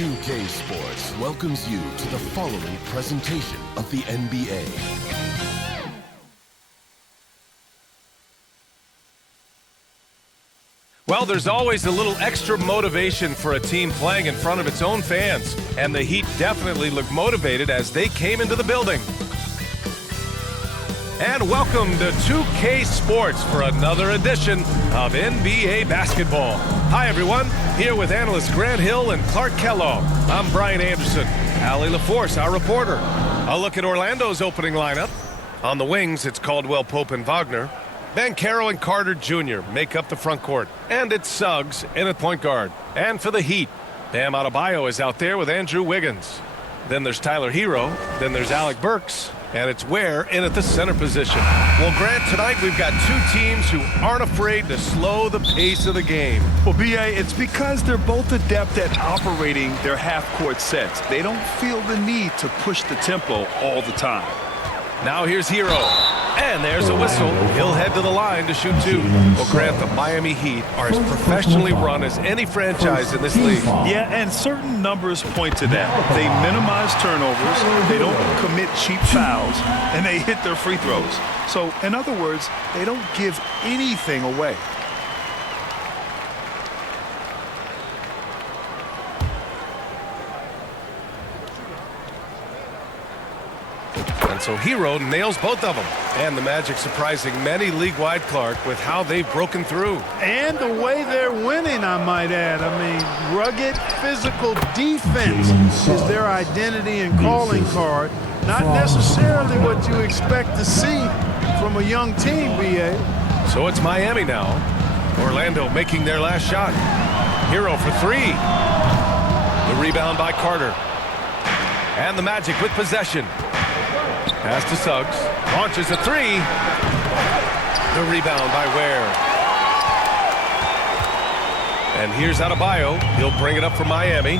2K Sports welcomes you to the following presentation of the NBA. Well, there's always a little extra motivation for a team playing in front of its own fans, and the Heat definitely looked motivated as they came into the building. And welcome to 2K Sports for another edition of NBA basketball. Hi, everyone. Here with analysts Grant Hill and Clark Kellogg. I'm Brian Anderson. Allie LaForce, our reporter. A look at Orlando's opening lineup. On the wings, it's Caldwell Pope and Wagner. Banchero and Carter Jr. make up the front court. And it's Suggs in at point guard. And for the Heat, Bam Adebayo is out there with Andrew Wiggins. Then there's Tyler Hero. Then there's Alec Burks. And it's Ware in at the center position. Well, Grant, tonight we've got two teams who aren't afraid to slow the pace of the game. Well, B.A., it's because they're both adept at operating their half-court sets. They don't feel the need to push the tempo all the time. Now here's Hero. And there's a whistle. He'll head to the line to shoot two. Well, Grant, the Miami Heat are as professionally run as any franchise in this league. Yeah, and certain numbers point to that. They minimize turnovers, they don't commit cheap fouls, and they hit their free throws. So, in other words, they don't give anything away. And so Hero nails both of them. And the Magic surprising many league-wide, Clark, with how they've broken through. And the way they're winning, I might add. I mean, rugged physical defense is their identity and calling card. Not necessarily what you expect to see from a young team, B.A. So it's Miami now. Orlando making their last shot. Hero for three. The rebound by Carter. And the Magic with possession. Pass to Suggs. Launches a three. The rebound by Ware. And here's Adebayo. He'll bring it up for Miami.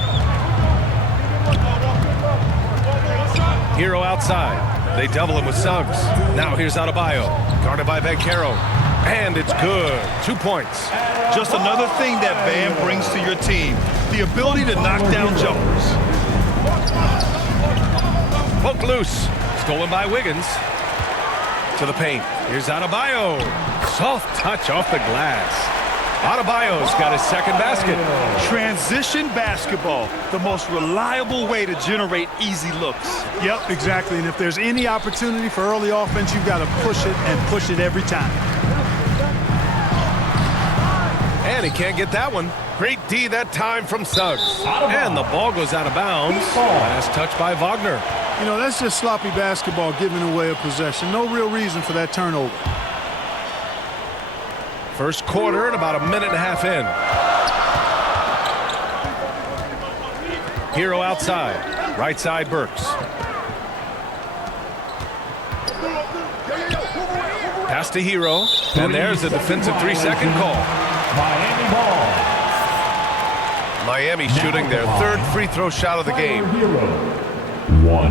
Hero outside. They double him with Suggs. Now here's Adebayo. Guarded by Banchero. And it's good. 2 points. Just another thing that Bam brings to your team. The ability to knock down jumpers. Poke loose. Stolen by Wiggins. To the paint. Here's Adebayo. Soft touch off the glass. Adebayo's got his second basket. Transition basketball, the most reliable way to generate easy looks. Yep, exactly. And if there's any opportunity for early offense, you've got to push it and push it every time. And he can't get that one. Great D that time from Suggs. And the ball goes out of bounds. Last touch by Wagner. You know, that's just sloppy basketball giving away a possession. No real reason for that turnover. First quarter and about a minute and a half in. Hero outside. Right side Burks. Pass to Hero. And there's a defensive 3-second call. Miami ball. Miami shooting their third free throw shot of the game. One.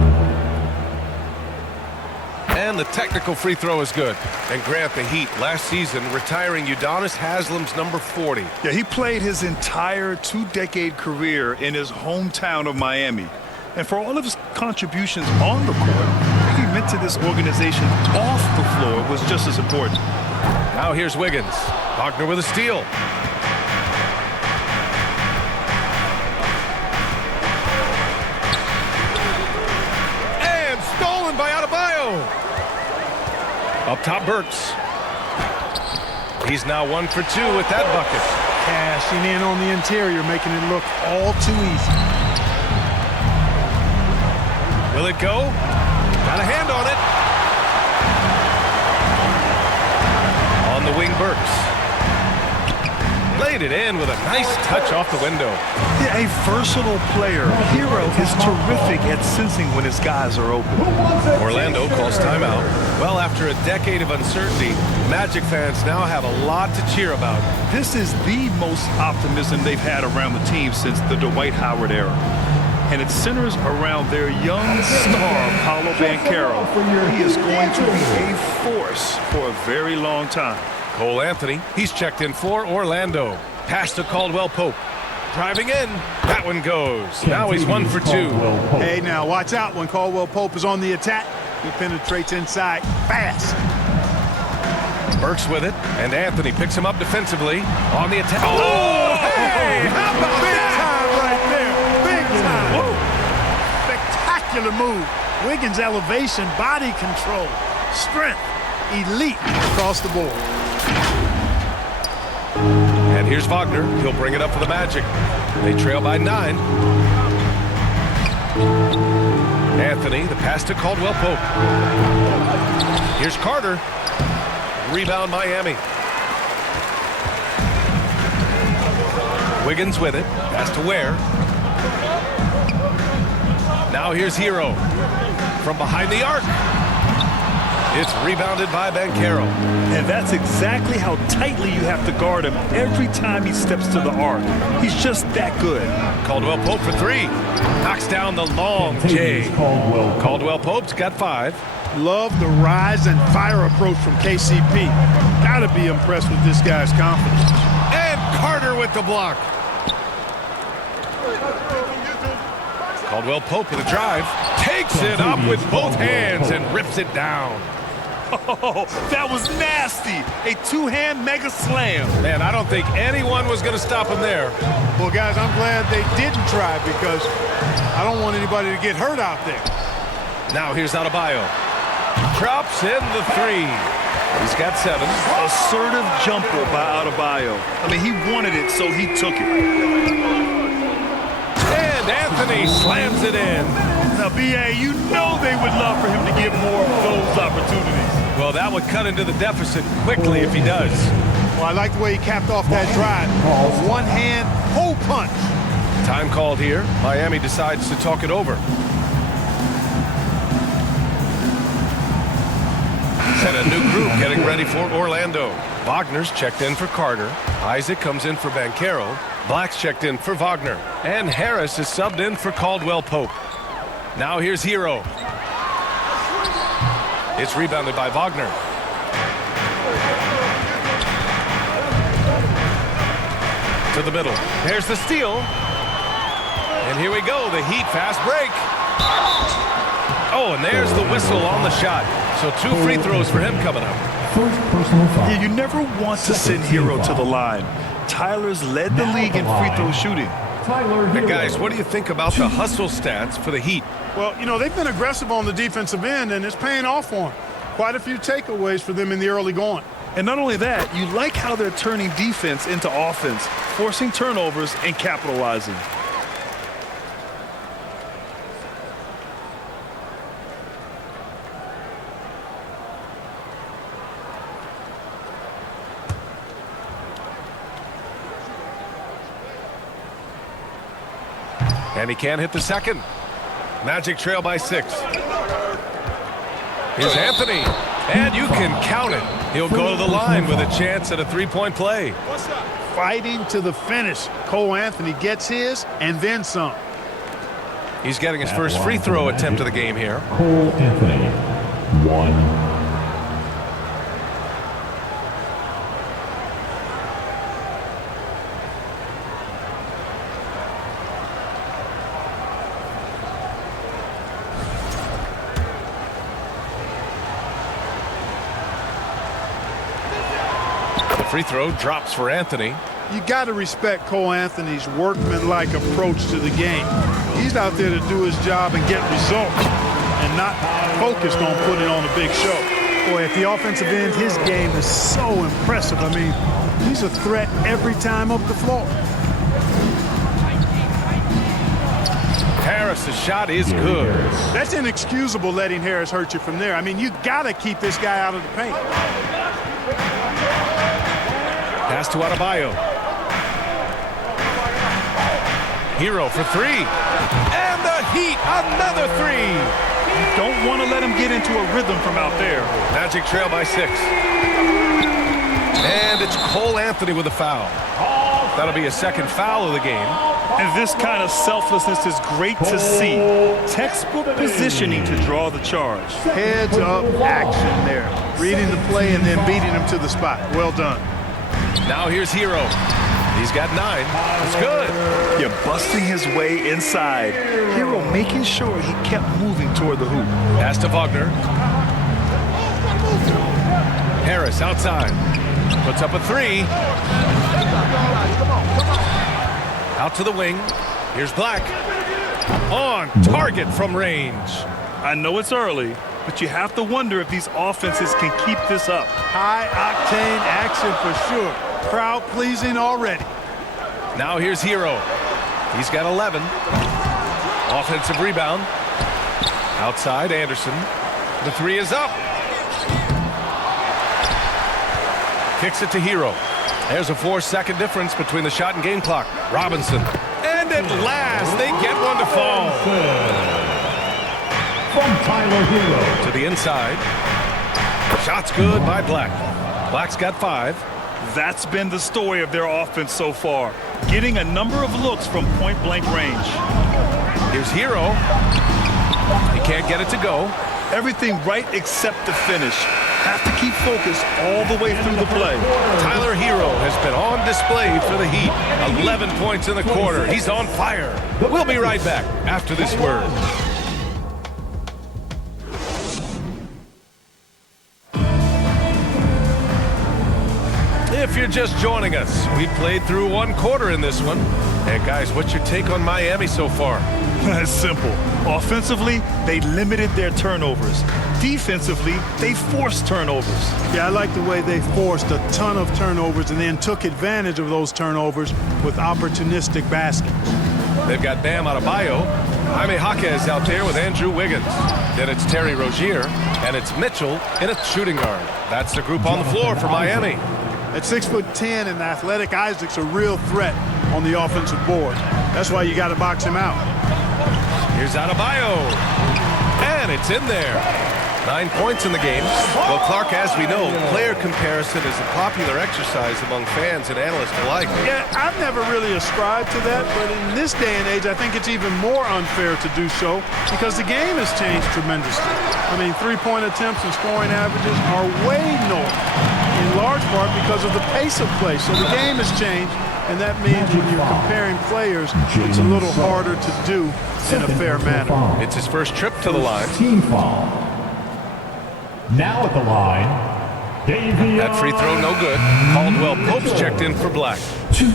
And the technical free throw is good. And Grant, the Heat last season retiring Udonis Haslem's number 40. Yeah, he played his entire two-decade career in his hometown of Miami. And for all of his contributions on the court, what he meant to this organization off the floor was just as important. Now here's Wiggins. Wagner with a steal. And stolen by Adebayo. Up top, Burks. He's now 1 for 2 with that bucket. Cashing in on the interior, making it look all too easy. Will it go? Got a hand on it. On the wing, Burks. Laid it in with a nice touch off the window. Yeah, a versatile player. Hero is terrific at sensing when his guys are open. Orlando calls timeout. Well, after a decade of uncertainty, Magic fans now have a lot to cheer about. This is the most optimism they've had around the team since the Dwight Howard era. And it centers around their young star, Paolo Banchero. He is going to be a force for a very long time. Cole Anthony, he's checked in for Orlando. Pass to Caldwell Pope. Driving in. That one goes. Now he's 1 for 2. Hey, now watch out when Caldwell Pope is on the attack. He penetrates inside fast. Burks with it, and Anthony picks him up defensively on the attack. Oh, hey! How about Big that? time right there. Big time. Woo. Spectacular move. Wiggins' elevation, body control, strength, elite across the board. And here's Wagner. He'll bring it up for the Magic. They trail by 9. Anthony, the pass to Caldwell Pope. Here's Carter. Rebound Miami. Wiggins with it. Pass to Ware. Now here's Hero. From behind the arc. It's rebounded by Banchero. And that's exactly how tightly you have to guard him every time he steps to the arc. He's just that good. Caldwell Pope for 3. Knocks down the long J. Caldwell Pope's got 5. Love the rise and fire approach from KCP. Gotta be impressed with this guy's confidence. And Carter with the block. Caldwell Pope with a drive. Takes it up with both hands and rips it down. Oh, that was nasty. A two-hand mega slam. Man, I don't think anyone was going to stop him there. Well, guys, I'm glad they didn't try because I don't want anybody to get hurt out there. Now here's Adebayo. Drops in the 3. He's got 7. Assertive jumper by Adebayo. I mean, he wanted it, so he took it. And Anthony slams it in. Now, B.A., you know they would love for him to get more of those opportunities. Well, that would cut into the deficit quickly if he does. Well, I like the way he capped off that drive. A one-hand hole punch. Time called here. Miami decides to talk it over. And a new group getting ready for Orlando. Wagner's checked in for Carter. Isaac comes in for Banchero. Black's checked in for Wagner. And Harris is subbed in for Caldwell Pope. Now here's Hero. It's rebounded by Wagner. To the middle. There's the steal. And here we go, the Heat fast break. Oh, and there's the whistle on the shot. So 2 free throws for him coming up. First personal foul. Yeah, you never want to send Hero to the line. Tyler's led the league in free throw shooting. Hey guys, what do you think about the hustle stats for the Heat? Well, you know, they've been aggressive on the defensive end, and it's paying off for them. Quite a few takeaways for them in the early going. And not only that, you like how they're turning defense into offense, forcing turnovers and capitalizing. And he can't hit the second. Magic trail by 6. Here's Anthony. And you can count it. He'll go to the line with a chance at a 3-point play. Fighting to the finish. Cole Anthony gets his and then some. He's getting his first free throw attempt of the game here. Cole Anthony, 1. Free throw drops for Anthony. You got to respect Cole Anthony's workmanlike approach to the game. He's out there to do his job and get results and not focused on putting on a big show. Boy, at the offensive end, his game is so impressive. I mean, he's a threat every time up the floor. Harris' shot is good. That's inexcusable letting Harris hurt you from there. I mean, you got to keep this guy out of the paint. Pass to Adebayo. Hero for 3. And the Heat, another 3. You don't want to let him get into a rhythm from out there. Magic trail by 6. And it's Cole Anthony with a foul. That'll be a second foul of the game. And this kind of selflessness is great to see. Textbook positioning to draw the charge. Heads up action there. Reading the play and then beating him to the spot. Well done. Now here's Hero. He's got 9. It's good. You're busting his way inside. Hero making sure he kept moving toward the hoop. Pass to Wagner. Harris outside. Puts up a 3. Out to the wing. Here's Black. On target from range. I know it's early, but you have to wonder if these offenses can keep this up. High-octane action for sure. Crowd pleasing already. Now here's Hero. He's got 11. Offensive rebound. Outside, Anderson. The 3 is up. Kicks it to Hero. There's a 4-second difference between the shot and game clock. Robinson. And at last, they get one to fall. From Tyler Hero. To the inside. Shot's good by Black. Black's got 5. That's been the story of their offense so far. Getting a number of looks from point-blank range. Here's Hero. He can't get it to go. Everything right except the finish. Have to keep focused all the way through the play. Tyler Hero has been on display for the Heat. 11 points in the quarter. He's on fire. We'll be right back after this word. If you're just joining us, we played through 1 quarter in this one. And guys, what's your take on Miami so far? It's simple. Offensively, they limited their turnovers. Defensively, they forced turnovers. Yeah, I like the way they forced a ton of turnovers and then took advantage of those turnovers with opportunistic baskets. They've got Bam Adebayo. Jaime Jaquez out there with Andrew Wiggins. Then it's Terry Rozier, and it's Mitchell in a shooting guard. That's the group on the floor for Miami. At 6'10" and athletic, Isaac's a real threat on the offensive board. That's why you got to box him out. Here's Adebayo. And it's in there. 9 points in the game. Well, Clark, as we know, player comparison is a popular exercise among fans and analysts alike. Yeah, I've never really ascribed to that, but in this day and age, I think it's even more unfair to do so because the game has changed tremendously. I mean, three-point attempts and scoring averages are way north, in large part because of the pace of play. So the game has changed, and that means when you're comparing players, it's a little harder to do in a fair manner. It's his first trip to the line. Team foul. Now at the line, Davion. That free throw no good. Caldwell Pope's checked in for Black. 2.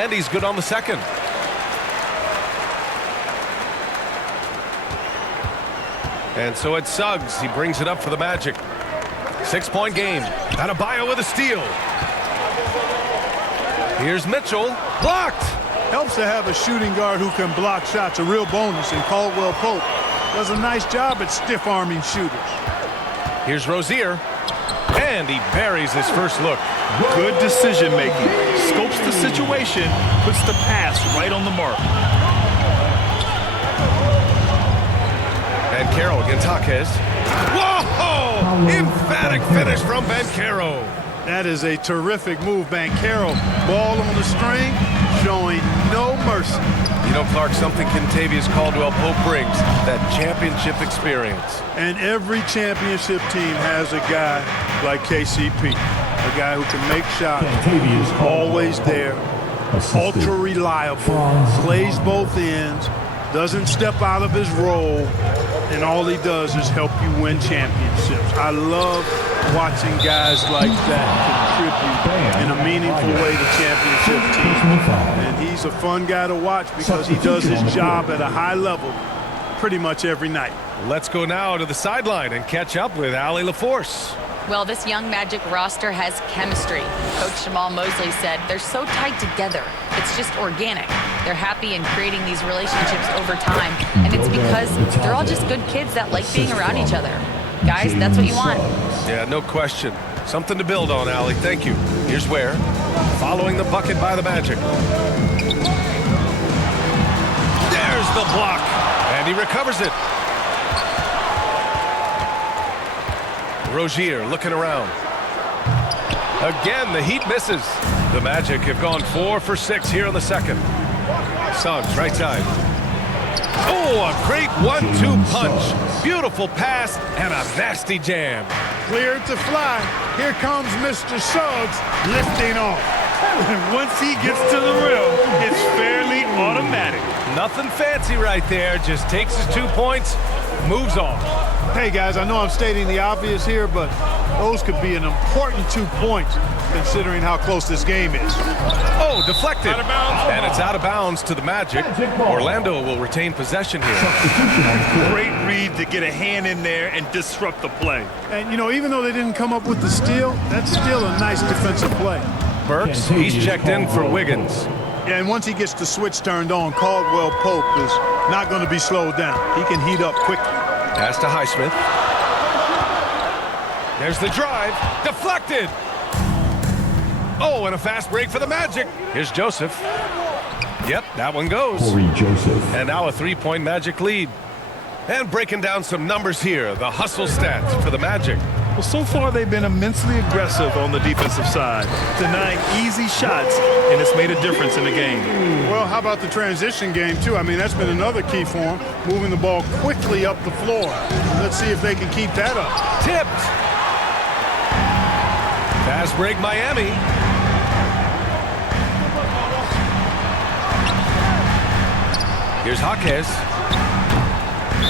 And he's good on the second. And so it's Suggs. He brings it up for the Magic. 6-point game. Adebayo with a steal. Here's Mitchell. Blocked. Helps to have a shooting guard who can block shots, a real bonus, and Caldwell Pope does a nice job at stiff-arming shooters. Here's Rozier. And he buries his first look. Good decision-making. Scopes the situation, puts the pass right on the mark. Banchero against Jaquez. Whoa! Emphatic finish from Banchero. That is a terrific move, Banchero. Ball on the string, showing no mercy. You know, Clark, something Kentavious Caldwell-Pope brings, that championship experience. And every championship team has a guy like KCP, a guy who can make shots, always there, ultra reliable, plays both ends, doesn't step out of his role, and all he does is help you win championships. I love watching guys like that contribute in a meaningful way to championship teams. And he's a fun guy to watch because he does his job at a high level pretty much every night. Let's go now to the sideline and catch up with Allie LaForce. Well, this young Magic roster has chemistry. Coach Jamal Mosley said they're so tight together. It's just organic. They're happy in creating these relationships over time, and it's because they're all just good kids that like being around each other. Guys, that's what you want. Yeah, no question. Something to build on, Allie. Thank you. Here's Ware. Following the bucket by the Magic. There's the block. And he recovers it. Rozier looking around. Again, the Heat misses. The Magic have gone 4 for 6 here in the second. Suggs, right side. Oh, a great 1-2 punch. Beautiful pass and a nasty jam. Cleared to fly. Here comes Mr. Suggs lifting off. And once he gets to the rim, it's fairly automatic. Nothing fancy right there. Just takes his 2 points, moves on. Hey, guys, I know I'm stating the obvious here, but those could be an important 2 points considering how close this game is. Oh, deflected. Out of bounds. And it's out of bounds to the Magic. Orlando will retain possession here. Great read to get a hand in there and disrupt the play. And, you know, even though they didn't come up with the steal, that's still a nice defensive play. Burks, he's checked in for Wiggins. Yeah, and once he gets the switch turned on, Caldwell Pope is not going to be slowed down. He can heat up quickly. Pass to Highsmith. There's the drive. Deflected. Oh, and a fast break for the Magic. Here's Joseph. Yep, that one goes. And now a 3-point Magic lead. And breaking down some numbers here, the hustle stats for the Magic. Well, so far they've been immensely aggressive on the defensive side, denying easy shots, and it's made a difference in the game. Well, how about the transition game, too? I mean, that's been another key for them, moving the ball quickly up the floor. Let's see if they can keep that up. Tipped. Fast break, Miami. Here's Jaquez.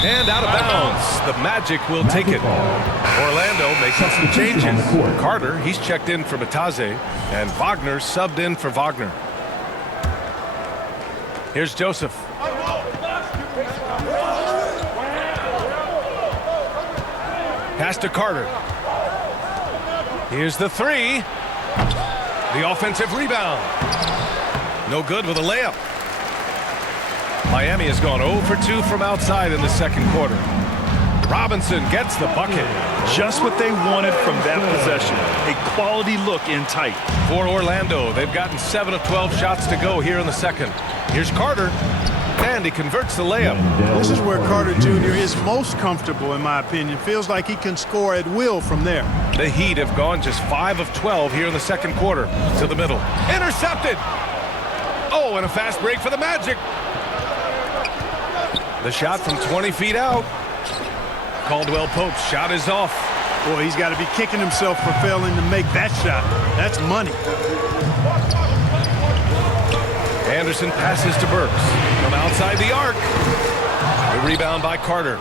And out of bounds. The Magic will take it. Orlando making some changes. Carter, he's checked in for Bataze. And Wagner subbed in for Wagner. Here's Joseph. Pass to Carter. Here's the three. The offensive rebound. No good with a layup. Miami has gone 0 for 2 from outside in the second quarter. Robinson gets the bucket. Just what they wanted from that possession. A quality look in tight. For Orlando, they've gotten 7 of 12 shots to go here in the second. Here's Carter, and he converts the layup. This is where Carter Jr. is most comfortable, in my opinion. Feels like he can score at will from there. The Heat have gone just 5 of 12 here in the second quarter. To the middle. Intercepted! Oh, and a fast break for the Magic. The shot from 20 feet out. Caldwell Pope's shot is off. Boy, he's got to be kicking himself for failing to make that shot. That's money. Anderson passes to Burks from outside the arc. The rebound by Carter.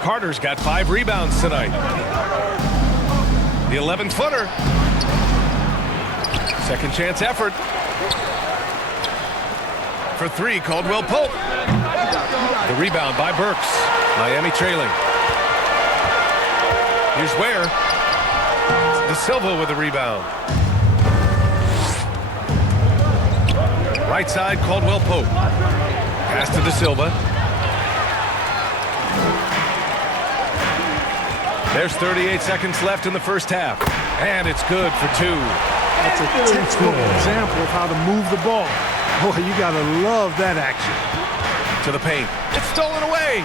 Carter's got 5 rebounds tonight. The 11-footer. Second chance effort. For 3, Caldwell Pope. The rebound by Burks. Miami trailing. Here's Ware. De Silva with the rebound. Right side, Caldwell Pope. Pass to De Silva. There's 38 seconds left in the first half. And it's good for 2. That's a textbook example of how to move the ball. Boy, you got to love that action. To the paint. It's stolen away.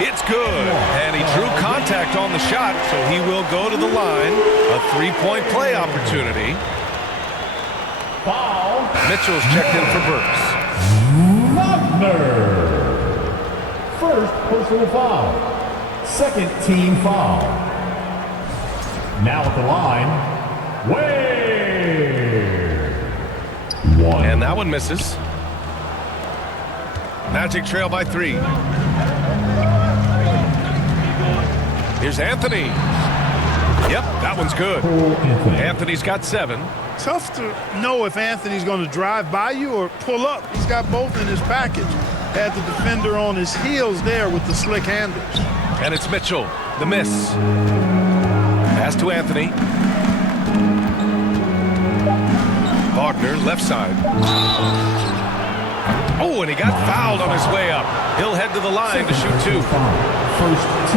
It's good. And he drew contact on the shot, so he will go to the line. A 3-point play opportunity. Foul. Mitchell's checked in for Burks. Wagner. First personal foul. Second team foul. Now at the line, Ware. 1. And that one misses. Magic trail by 3. Here's Anthony. Yep, that one's good. Anthony's got 7. Tough to know if Anthony's going to drive by you or pull up. He's got both in his package. Had the defender on his heels there with the slick handles. And it's Mitchell, the miss. Pass to Anthony. Wagner, left side. Oh, and he got fouled on his way up. He'll head to the line to shoot 2.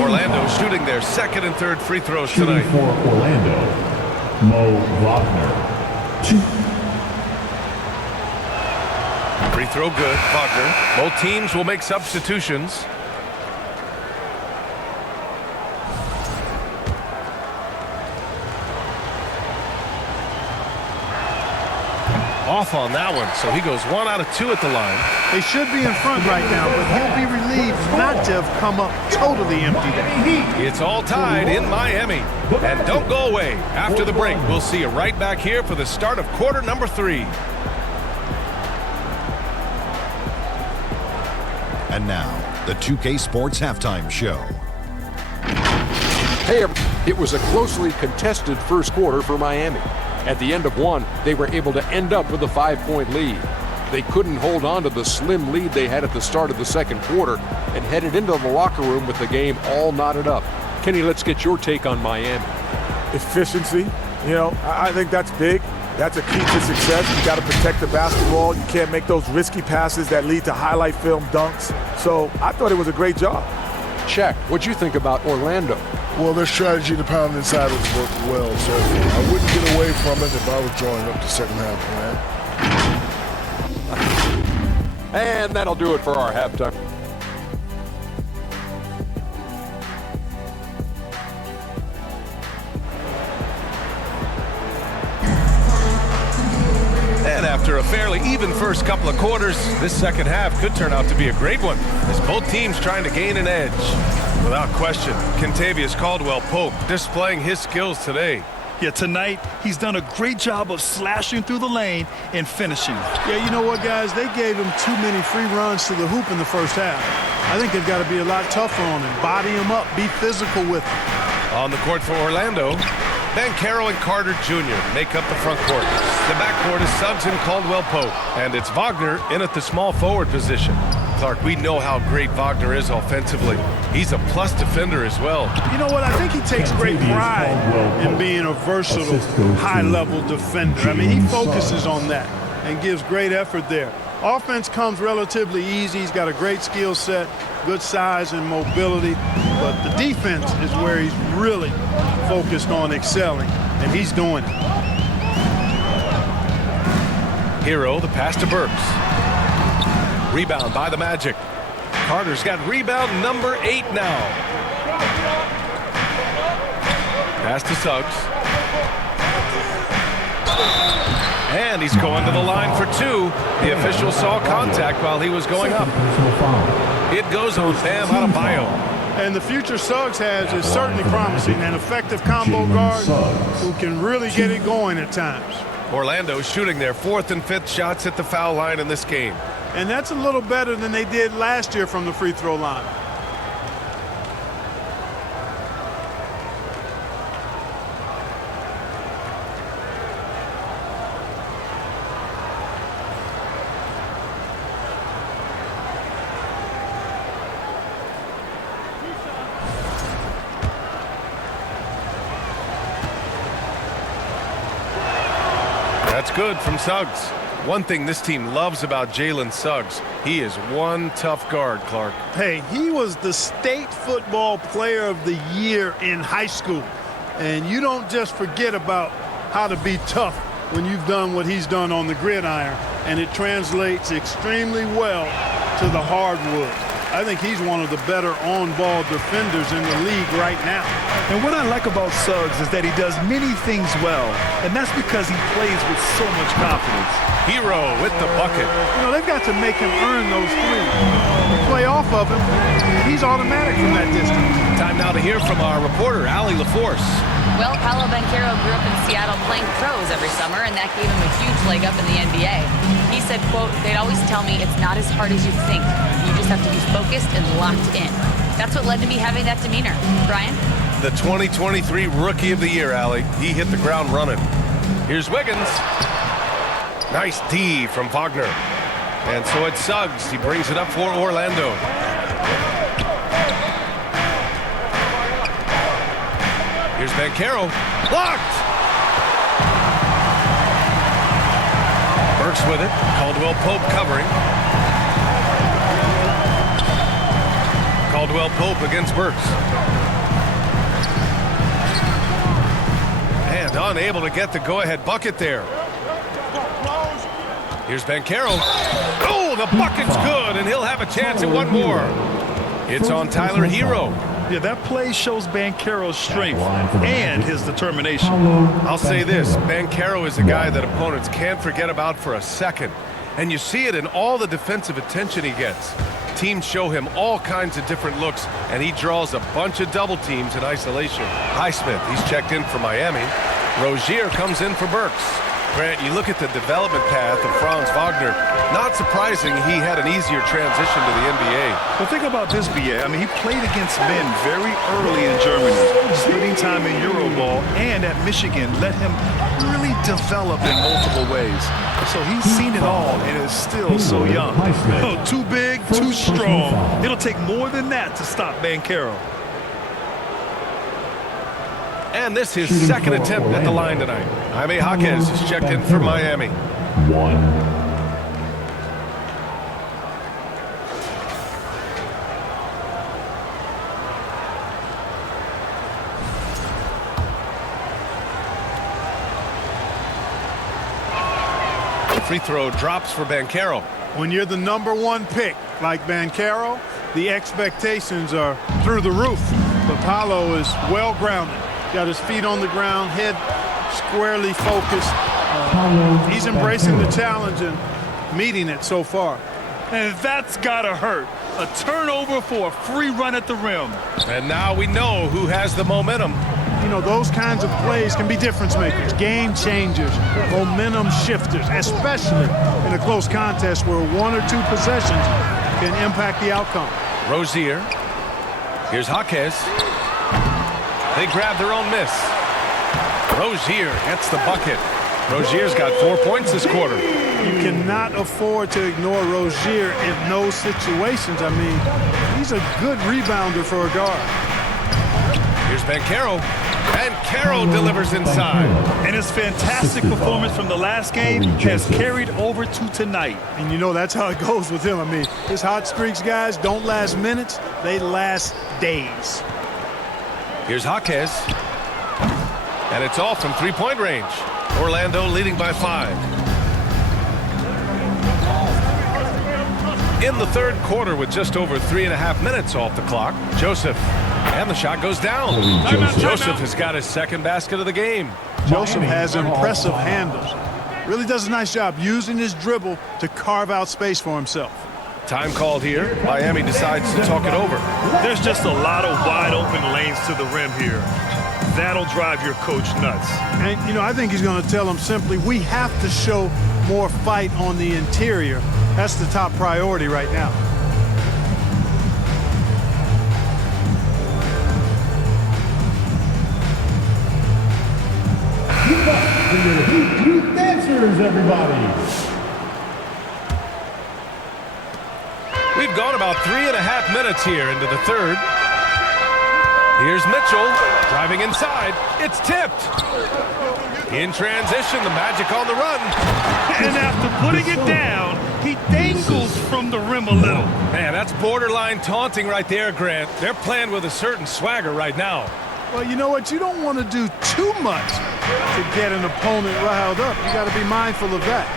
Orlando shooting their second and third free throws tonight. For Orlando, Mo Wagner. 2. Free throw good, Wagner. Both teams will make substitutions. off on that one, so he goes 1 out of 2 at the line. They should be in front right now, but he'll be relieved not to have come up totally empty there. It's all tied in Miami. And don't go away. After the break, we'll see you right back here for the start of quarter number 3. And now, the 2K Sports Halftime Show. Hey, it was a closely contested first quarter for Miami. At the end of one, they were able to end up with a 5-point lead. They couldn't hold on to the slim lead they had at the start of the second quarter and headed into the locker room with the game all knotted up. Kenny, let's get your take on Miami. Efficiency, I think that's big. That's a key to success. You got to protect the basketball. You can't make those risky passes that lead to highlight film dunks. So I thought it was a great job. Check. What'd you think about Orlando? Well, their strategy to pound inside has worked well, so I wouldn't get away from it if I was drawing up the second half plan. And that'll do it for our halftime. And after a fairly even first couple of quarters, this second half could turn out to be a great one, as both teams trying to gain an edge. Without question, Kentavious Caldwell-Pope displaying his skills today. Yeah, tonight he's done a great job of slashing through the lane and finishing. Yeah, you know what, guys? They gave him too many free runs to the hoop in the first half. I think they've got to be a lot tougher on him. Body him up. Be physical with him. On the court for Orlando, Banchero and Carter Jr. make up the front court. The backcourt is Suggs and Caldwell-Pope, and it's Wagner in at the small forward position. Clark, we know how great Wagner is offensively. He's a plus defender as well. You know what? I think he takes great pride in being a versatile, high-level defender. I mean, he focuses on that and gives great effort there. Offense comes relatively easy. He's got a great skill set, good size and mobility, but the defense is where he's really focused on excelling, and he's doing it. Hero, the pass to Burks. Rebound by the Magic. Carter's got rebound number 8 now. Pass to Suggs. And he's going to the line for 2. The official saw contact while he was going up. It goes on Bam Adebayo. And the future Suggs has is certainly promising. An effective combo guard who can really get it going at times. Orlando shooting their 4th and 5th shots at the foul line in this game. And that's a little better than they did last year from the free throw line. That's good from Suggs. One thing this team loves about Jalen Suggs, he is one tough guard, Clark. Hey, he was the state football player of the year in high school. And you don't just forget about how to be tough when you've done what he's done on the gridiron. And it translates extremely well to the hardwood. I think he's one of the better on-ball defenders in the league right now. And what I like about Suggs is that he does many things well, and that's because he plays with so much confidence. Hero with the bucket. You know, they've got to make him earn those threes. Play off of him, he's automatic from that distance. Time now to hear from our reporter, Allie LaForce. Well, Paolo Banchero grew up in Seattle playing pros every summer, and that gave him a huge leg up in the NBA. He said, quote, they'd always tell me it's not as hard as you think. You just have to be focused and locked in. That's what led to me having that demeanor. Brian? The 2023 Rookie of the Year, Allie. He hit the ground running. Here's Wiggins. Nice D from Wagner. And so it's Suggs. He brings it up for Orlando. Here's Banchero. Blocked! Burks with it. Caldwell-Pope covering. Caldwell-Pope against Burks. And unable to get the go-ahead bucket there. Here's Banchero. Oh, the bucket's good, and he'll have a chance at one more. It's on Tyler Hero. Yeah, that play shows Banchero's strength and his determination. I'll say this, Banchero is a guy that opponents can't forget about for a second. And you see it in all the defensive attention he gets. Teams show him all kinds of different looks, and he draws a bunch of double teams in isolation. Highsmith, he's checked in for Miami. Rozier comes in for Burks. Grant, you look at the development path of Franz Wagner, not surprising he had an easier transition to the NBA. Well, think about this, B.A. I mean, he played against men very early in Germany, spending time in Euroball, and at Michigan let him really develop in multiple ways. So he's seen it all and is still so young. Oh, too big, too strong. It'll take more than that to stop Banchero. And this is his second attempt at the line tonight. Jaime Jaquez is checked in for Miami. 1. Free throw drops for Banchero. When you're the #1 pick like Banchero, the expectations are through the roof. But Paolo is well grounded. Got his feet on the ground, head squarely focused. He's embracing the challenge and meeting it so far. And that's gotta hurt. A turnover for a free run at the rim. And now we know who has the momentum. You know, those kinds of plays can be difference makers, game changers, momentum shifters, especially in a close contest where 1 or 2 possessions can impact the outcome. Rozier. Here's Jaquez. They grab their own miss. Rozier gets the bucket. Rozier's got 4 points this quarter. You cannot afford to ignore Rozier in those situations. I mean, he's a good rebounder for a guard. Here's Banchero. Banchero delivers inside. And his fantastic performance from the last game has carried over to tonight. And you know, that's how it goes with him. I mean, his hot streaks, guys, don't last minutes. They last days. Here's Jaquez. And it's off from 3-point range. Orlando leading by 5. In the third quarter with just over 3.5 minutes off the clock, Joseph. And the shot goes down. Joseph has got his second basket of the game. Joseph has impressive handles. Really does a nice job using his dribble to carve out space for himself. Time called here. Miami decides to talk it over. There's just a lot of wide open lanes to the rim here. That'll drive your coach nuts. And, you know, I think he's going to tell him simply, we have to show more fight on the interior. That's the top priority right now. Youth dancers, everybody. We've gone about 3.5 minutes here into the third. Here's Mitchell driving inside. It's tipped. In transition, the Magic on the run. And after putting it down, he dangles from the rim a little. Man, that's borderline taunting right there, Grant. They're playing with a certain swagger right now. Well, you know what? You don't want to do too much to get an opponent riled up. You got to be mindful of that.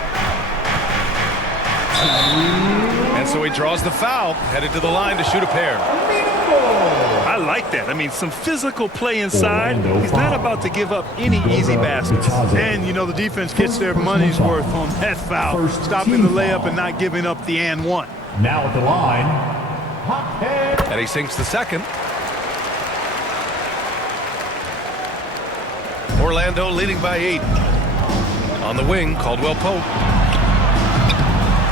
And so he draws the foul, headed to the line to shoot a pair. I like that. I mean, some physical play inside. He's not about to give up any easy baskets. And, you know, the defense gets their money's worth on that foul. Stopping the layup and not giving up the and one. Now at the line, and he sinks the second. Orlando leading by 8. On the wing, Caldwell Pope.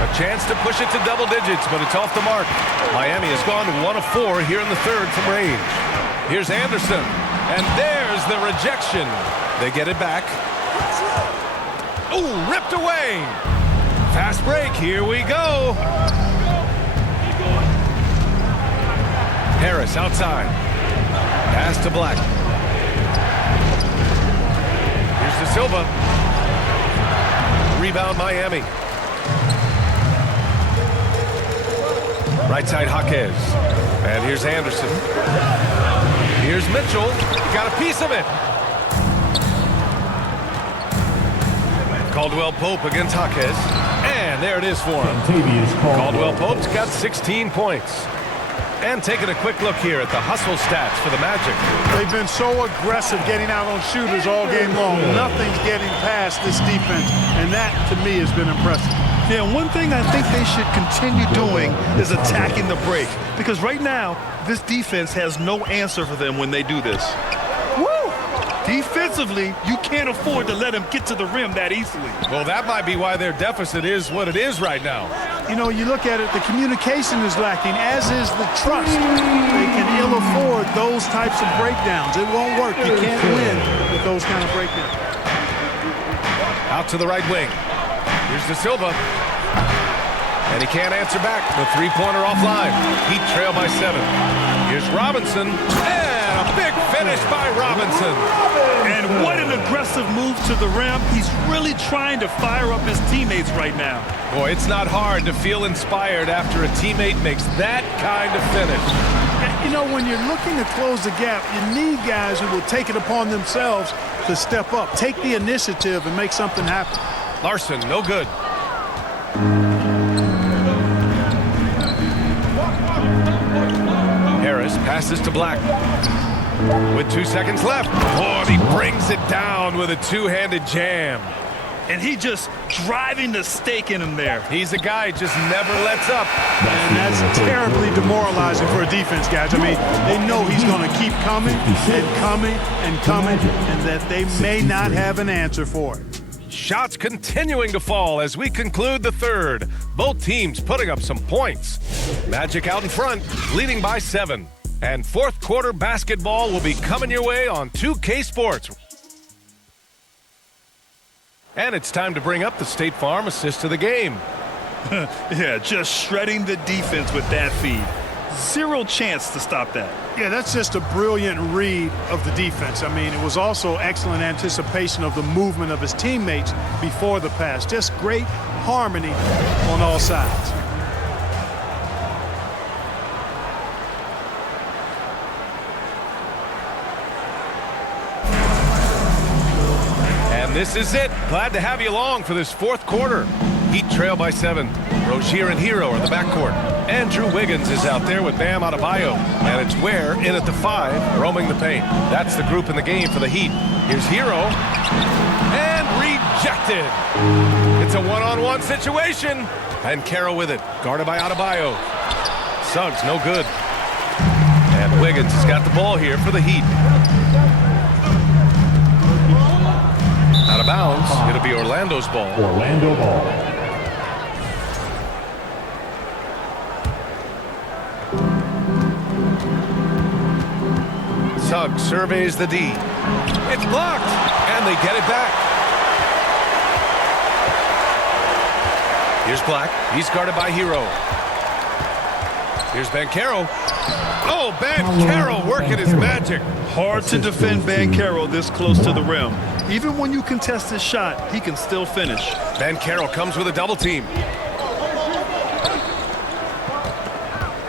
A chance to push it to double digits, but it's off the mark. Miami has gone 1 of 4 here in the third from range. Here's Anderson, and there's the rejection. They get it back. Ooh, ripped away. Fast break, here we go. Harris outside. Pass to Black. Here's De Silva. Rebound Miami. Right side Jaquez. And here's Anderson. Here's Mitchell. Got a piece of it. Caldwell Pope against Jaquez. And there it is for him. Caldwell Pope's got 16 points. And taking a quick look here at the hustle stats for the Magic. They've been so aggressive getting out on shooters all game long. Nothing's getting past this defense, and that, to me, has been impressive. Yeah, one thing I think they should continue doing is attacking the break. Because right now, this defense has no answer for them when they do this. Woo! Defensively, you can't afford to let them get to the rim that easily. Well, that might be why their deficit is what it is right now. You know, you look at it, the communication is lacking, as is the trust. They can ill afford those types of breakdowns. It won't work. You can't win with those kind of breakdowns. Out to the right wing. Here's De Silva. And he can't answer back. The three-pointer offline. Heat trail by 7. Here's Robinson. And a big finish by Robinson. And what an aggressive move to the rim. He's really trying to fire up his teammates right now. Boy, it's not hard to feel inspired after a teammate makes that kind of finish. You know, when you're looking to close the gap, you need guys who will take it upon themselves to step up, take the initiative, and make something happen. Larson, no good. Harris passes to Black. With 2 seconds left. Oh, he brings it down with a two-handed jam. And he just driving the stake in him there. He's a guy who just never lets up. And that's terribly demoralizing for a defense, guys. I mean, they know he's going to keep coming and coming and coming, and that they may not have an answer for it. Shots continuing to fall as we conclude the third. Both teams putting up some points. Magic out in front, leading by 7. And fourth quarter basketball will be coming your way on 2K Sports. And it's time to bring up the State Farm assist of the game. Yeah, just shredding the defense with that feed. Zero chance to stop that. Yeah, that's just a brilliant read of the defense. I mean, it was also excellent anticipation of the movement of his teammates before the pass. Just great harmony on all sides. And this is it. Glad to have you along for this fourth quarter. Heat trail by 7. Rozier and Hero are in the backcourt. Andrew Wiggins is out there with Bam Adebayo. And it's Ware in at the 5, roaming the paint. That's the group in the game for the Heat. Here's Hero. And rejected. It's a one-on-one situation. And Carroll with it. Guarded by Adebayo. Suggs, no good. And Wiggins has got the ball here for the Heat. Out of bounds. It'll be Orlando's ball. Orlando ball. Suggs surveys the D. It's blocked, and they get it back. Here's Black. He's guarded by Hero. Here's Banchero. Oh, Banchero working his magic. Hard to defend Banchero this close to the rim. Even when you contest his shot, he can still finish. Banchero comes with a double team.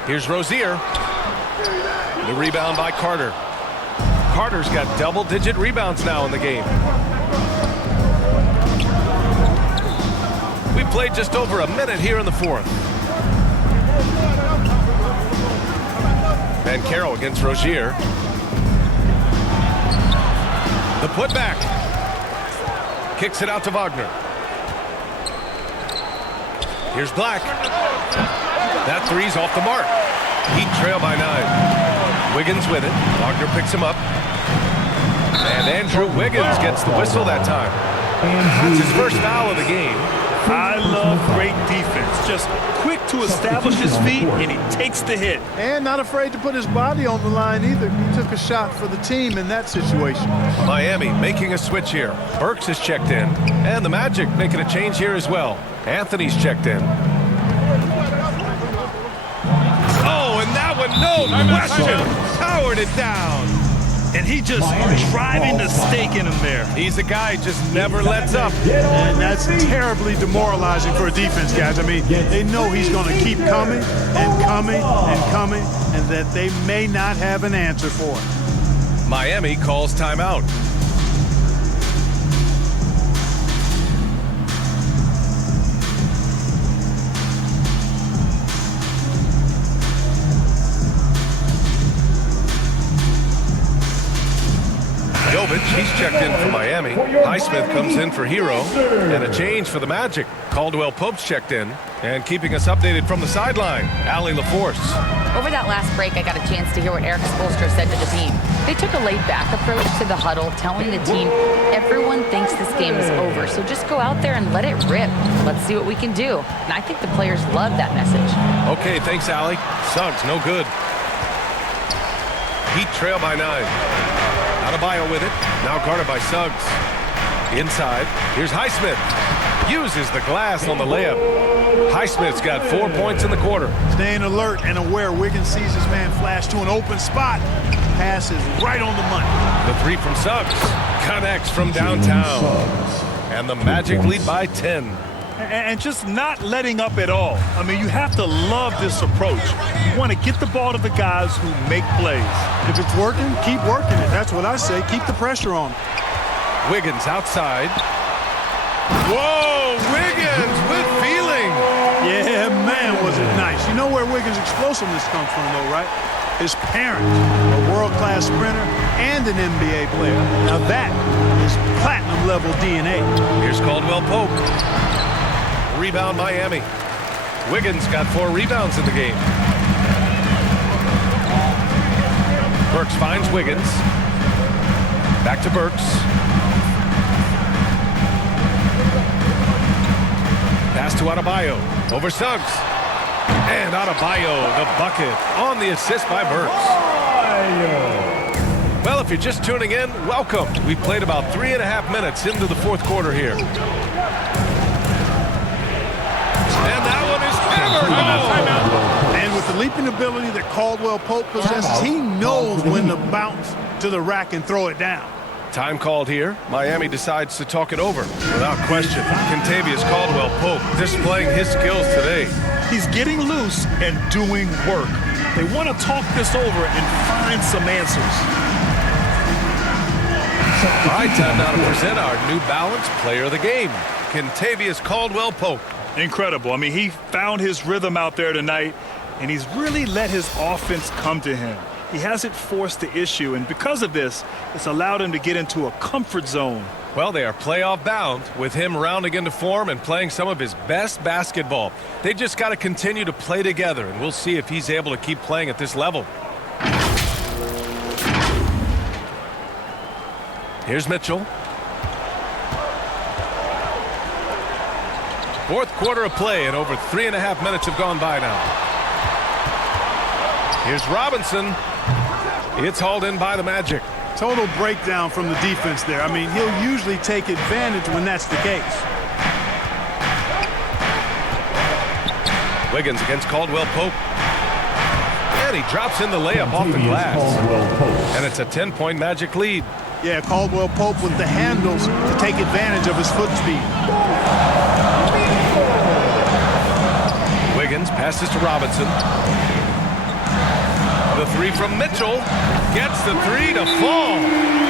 Here's Rozier. The rebound by Carter. Carter's got double-digit rebounds now in the game. We played just over a minute here in the fourth. Banchero against Rozier. The putback. Kicks it out to Wagner. Here's Black. That three's off the mark. Heat trail by 9. Wiggins with it. Wagner picks him up. And Andrew Wiggins gets the whistle that time. That's his first foul of the game. I love great defense. Just quick to establish his feet, and he takes the hit. And not afraid to put his body on the line either. He took a shot for the team in that situation. Miami making a switch here. Burks is checked in. And the Magic making a change here as well. Anthony's checked in. Oh, and that one, no question. Powered it down. And he just driving the stake in him there. He's a guy who just never lets up. And that's terribly demoralizing for a defense, guys. I mean, they know he's going to keep coming and coming and coming, and that they may not have an answer for it. Miami calls timeout. he's checked in for Miami. Highsmith comes in for Hero. And a change for the Magic. Caldwell Pope's checked in. And keeping us updated from the sideline, Allie LaForce. Over that last break, I got a chance to hear what Eric Spoelstra said to the team. They took a laid-back approach to the huddle, telling the team, everyone thinks this game is over, so just go out there and let it rip. Let's see what we can do. And I think the players love that message. Okay, thanks, Allie. Suggs, no good. Heat trail by 9. Adebayo with it. Now guarded by Suggs. Inside. Here's Highsmith. Uses the glass on the layup. Highsmith's got 4 points in the quarter. Staying alert and aware. Wiggins sees his man flash to an open spot. Pass is right on the money. The 3 from Suggs. Connects from downtown. And the Magic lead by 10. And just not letting up at all. I mean, you have to love this approach. You want to get the ball to the guys who make plays. If it's working, keep working it. That's what I say. Keep the pressure on. Wiggins outside. Whoa, Wiggins with feeling. Yeah, man, was it nice. You know where Wiggins' explosiveness comes from, though, right? His parents, a world-class sprinter and an NBA player. Now that is platinum-level DNA. Here's Caldwell Pope. Rebound Miami. Wiggins got 4 rebounds in the game. Burks finds Wiggins. Back to Burks. Pass to Adebayo. Over Suggs. And Adebayo, the bucket, on the assist by Burks. Well, if you're just tuning in, welcome. We played about 3.5 minutes into the fourth quarter here. And that one is hammered home. And with the leaping ability that Caldwell Pope possesses, he knows when to bounce to the rack and throw it down. Time called here. Miami decides to talk it over. Without question, Kentavious Caldwell Pope displaying his skills today. He's getting loose and doing work. They want to talk this over and find some answers. All right, time now to present our New Balance Player of the Game, Kentavious Caldwell Pope. Incredible. I mean, he found his rhythm out there tonight, and he's really let his offense come to him. He hasn't forced the issue, and because of this, it's allowed him to get into a comfort zone. Well, they are playoff bound with him rounding into form and playing some of his best basketball. They just got to continue to play together, and we'll see if he's able to keep playing at this level. Here's Mitchell. Fourth quarter of play, and over 3.5 minutes have gone by now. Here's Robinson. It's hauled in by the Magic. Total breakdown from the defense there. I mean, he'll usually take advantage when that's the case. Wiggins against Caldwell Pope. And he drops in the layup off the glass. And it's a 10-point Magic lead. Yeah, Caldwell Pope with the handles to take advantage of his foot speed. Wiggins passes to Robinson. The 3 from Mitchell gets the 3 to fall.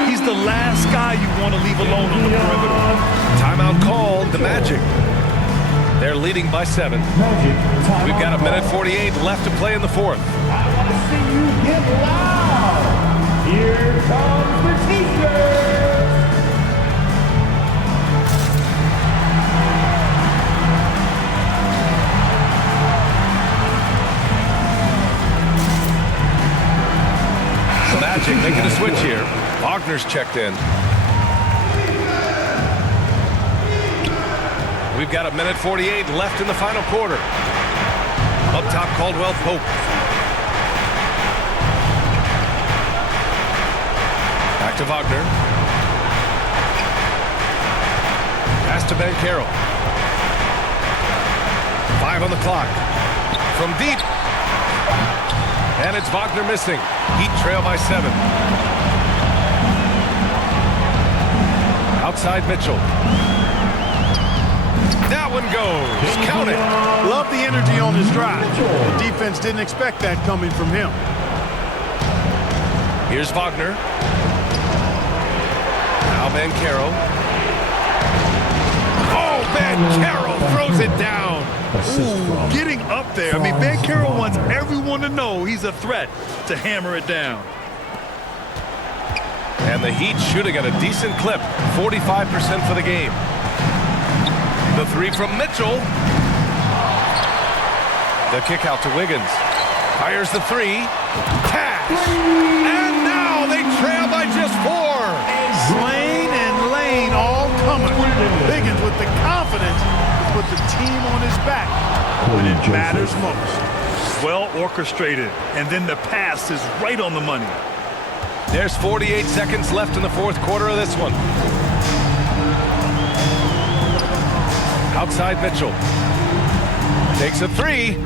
He's the last guy you want to leave alone on the perimeter. Timeout called, the Magic. They're leading by 7. We've got 1:48 left to play in the fourth. I want to see you get loud. Here comes the T-shirt. The Magic making a switch here. Wagner's checked in. We've got 1:48 left in the final quarter. Up top, Caldwell Pope. Back to Wagner. Pass to Banchero. 5 on the clock. From deep. And it's Wagner missing. Heat trail by 7. Outside Mitchell. That one goes. Count it. Love the energy on his drive. The defense didn't expect that coming from him. Here's Wagner. Now Banchero. Oh, Banchero throws it down. Ooh, getting up there. I mean, Banchero wants everyone to know he's a threat to hammer it down. And the Heat shooting at a decent clip, 45% for the game. The three from Mitchell. The kick out to Wiggins. Fires the three. Cash. And now they trail by just 4. Slane and Lane all coming. Wiggins with the confidence to put the team on his back when it matters most. Well orchestrated, and then the pass is right on the money. There's 48 seconds left in the fourth quarter of this one. Outside Mitchell. Takes a three.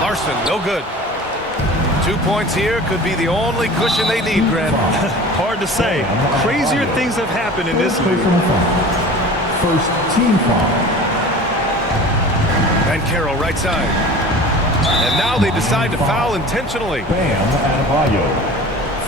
Larson, no good. 2 points here could be the only cushion they need, Grant. Hard to say. Crazier things have happened in this league. First team foul. Banchero right side. And now they decide to foul intentionally. Bam Adebayo.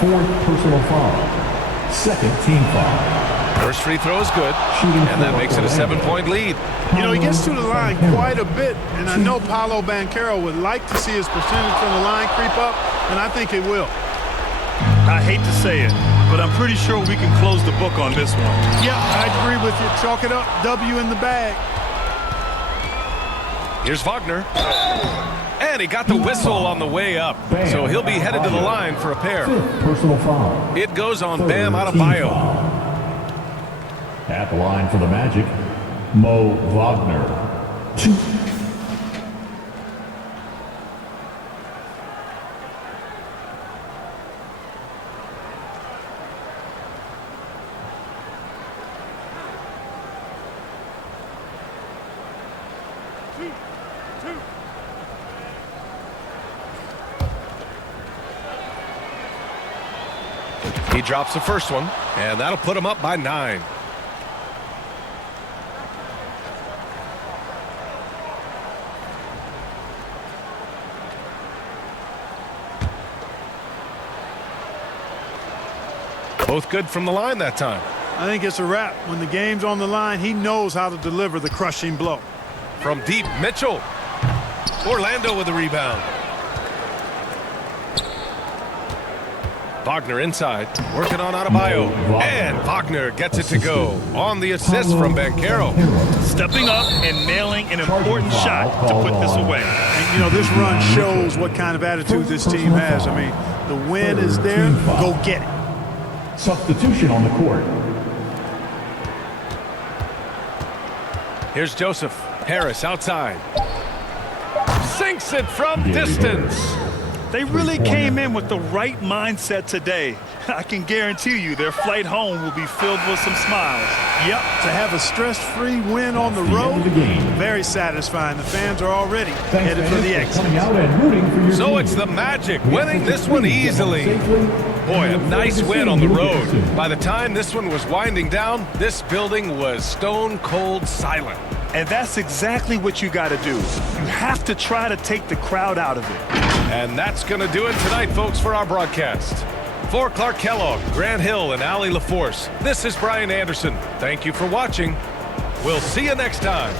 Fourth personal foul. Second team foul. First free throw is good, and that makes it a 7-point lead. You know, he gets to the line quite a bit, and I know Paolo Banchero would like to see his percentage from the line creep up, and I think it will. I hate to say it, but I'm pretty sure we can close the book on this one. Yeah, I agree with you. Chalk it up. W in the bag. Here's Wagner. And he got the whistle on the way up, so he'll be headed to the line for a pair. Personal foul. It goes on Bam Adebayo. At the line for the Magic, Mo Wagner. 2. He drops the first one, and that'll put him up by 9. Both good from the line that time. I think it's a wrap. When the game's on the line, he knows how to deliver the crushing blow. From deep, Mitchell. Orlando with the rebound. Wagner inside, working on Adebayo. And Wagner gets it to go on the assist from Banchero. Stepping up and nailing an important shot to put this away. And, you know, this run shows what kind of attitude this team has. I mean, the win is there. Go get it. Substitution on the court. Here's Joseph. Harris outside. Sinks it from distance. They really came in with the right mindset today. I can guarantee you their flight home will be filled with some smiles. Yep, to have a stress-free win on the road, very satisfying. The fans are already headed for the exit. So it's the Magic winning this one easily. Boy, a nice win on the road. By the time this one was winding down, this building was stone cold silent. And that's exactly what you got to do. You have to try to take the crowd out of it. And that's going to do it tonight, folks, for our broadcast. For Clark Kellogg, Grant Hill, and Allie LaForce, this is Brian Anderson. Thank you for watching. We'll see you next time.